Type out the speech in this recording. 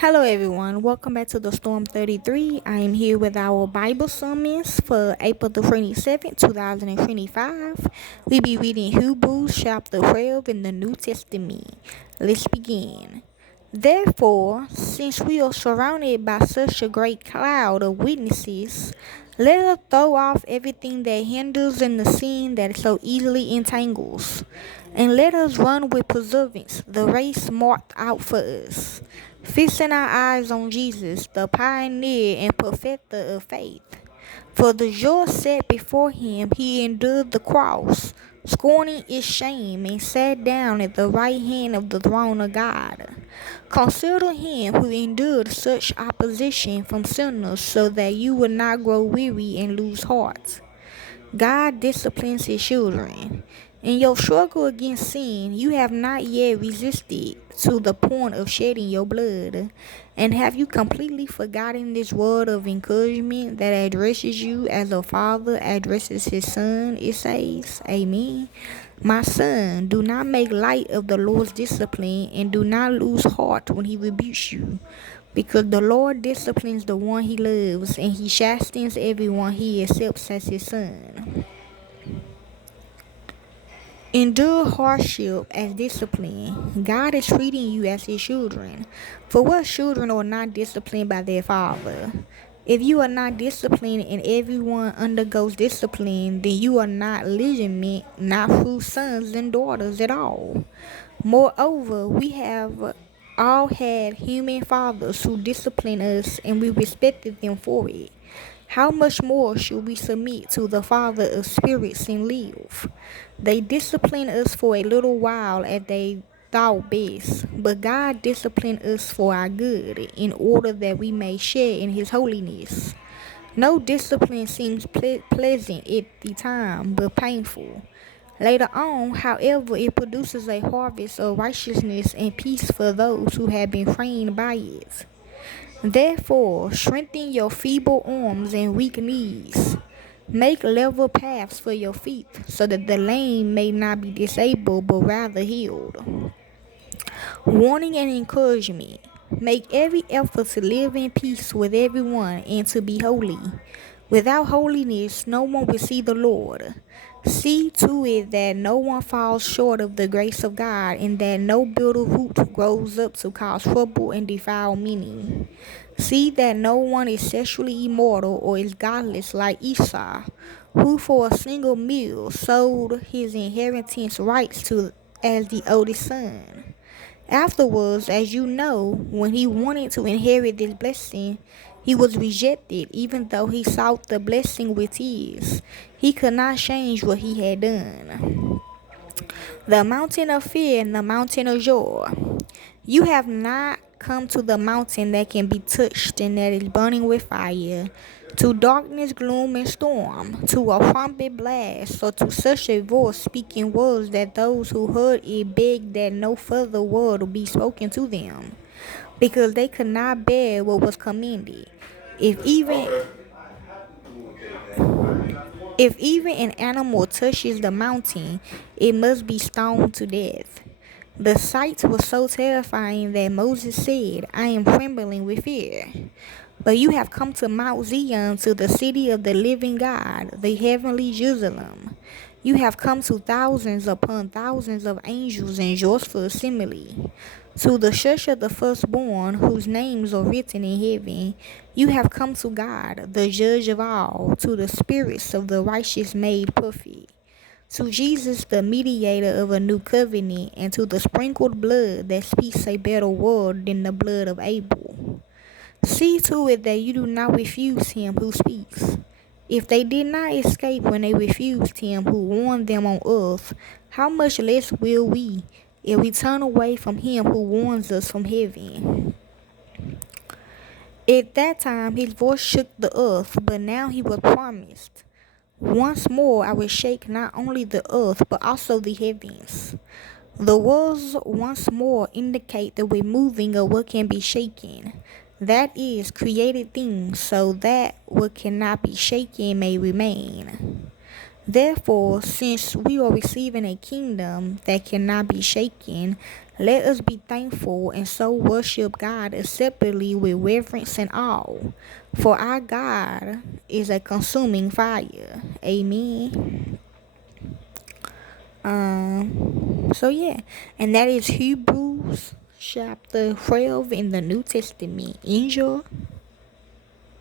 Hello everyone, welcome back to the Storm 33. I am here with our Bible sermons for April the 27th, 2025. We be reading Hebrews chapter 12 in the New Testament. Let's begin. Therefore, since we are surrounded by such a great cloud of witnesses, let us throw off everything that hinders and the sin that so easily entangles, and let us run with perseverance the race marked out for us, fixing our eyes on Jesus, the pioneer and perfecter of faith. For the joy set before him, he endured the cross, scorning its shame, and sat down at the right hand of the throne of God. Consider him who endured such opposition from sinners, so that you will not grow weary and lose heart. God disciplines his children. In your struggle against sin, you have not yet resisted to the point of shedding your blood. And have you completely forgotten this word of encouragement that addresses you as a father addresses his son? It says, Amen. My son, do not make light of the Lord's discipline, and do not lose heart when he rebukes you. Because the Lord disciplines the one he loves, and he chastens everyone he accepts as his son. Endure hardship as discipline. God is treating you as his children. For what children are not disciplined by their father? If you are not disciplined and everyone undergoes discipline, then you are not legitimate, not true sons and daughters at all. Moreover, we have all had human fathers who disciplined us, and we respected them for it. How much more should we submit to the Father of spirits and live? They discipline us for a little while as they thought best, but God disciplined us for our good, in order that we may share in his holiness. No discipline seems pleasant at the time, but painful. Later on, however, it produces a harvest of righteousness and peace for those who have been trained by it. Therefore, strengthen your feeble arms and weak knees. Make level paths for your feet, so that the lame may not be disabled but rather healed. Warning and encouragement. Make every effort to live in peace with everyone and to be holy. Without holiness, no one will see the Lord. See to it that no one falls short of the grace of God, and that no bitter root grows up to cause trouble and defile many. See that no one is sexually immoral or is godless like Esau, who for a single meal sold his inheritance rights to as the oldest son. Afterwards, as you know, when he wanted to inherit this blessing, he was rejected, even though he sought the blessing with tears. He could not change what he had done. The mountain of fear and the mountain of joy. You have not come to the mountain that can be touched and that is burning with fire, to darkness, gloom, and storm, to a trumpet blast, or to such a voice speaking words that those who heard it begged that no further word be spoken to them, because they could not bear what was commanded. If even if even an animal touches the mountain, it must be stoned to death. The sight was so terrifying that Moses said, I am trembling with fear. But you have come to Mount Zion, to the city of the living God, the heavenly Jerusalem. You have come to thousands upon thousands of angels and joyful assembly. To the church of the firstborn, whose names are written in heaven. You have come to God, the judge of all, to the spirits of the righteous made perfect, to Jesus, the mediator of a new covenant, and to the sprinkled blood that speaks a better word than the blood of Abel. See to it that you do not refuse him who speaks. If they did not escape when they refused him who warned them on earth, how much less will we, if we turn away from him who warns us from heaven? At that time his voice shook the earth, but now he was promised, once more I will shake not only the earth but also the heavens. The words once more indicate the removing of what can be shaken, that is, created things, so that what cannot be shaken may remain. Therefore, since we are receiving a kingdom that cannot be shaken, Let us be thankful and so worship God acceptably with reverence and awe. For our God is a consuming fire. Amen. So yeah, and that is Hebrews chapter 12 in the New Testament. Enjoy.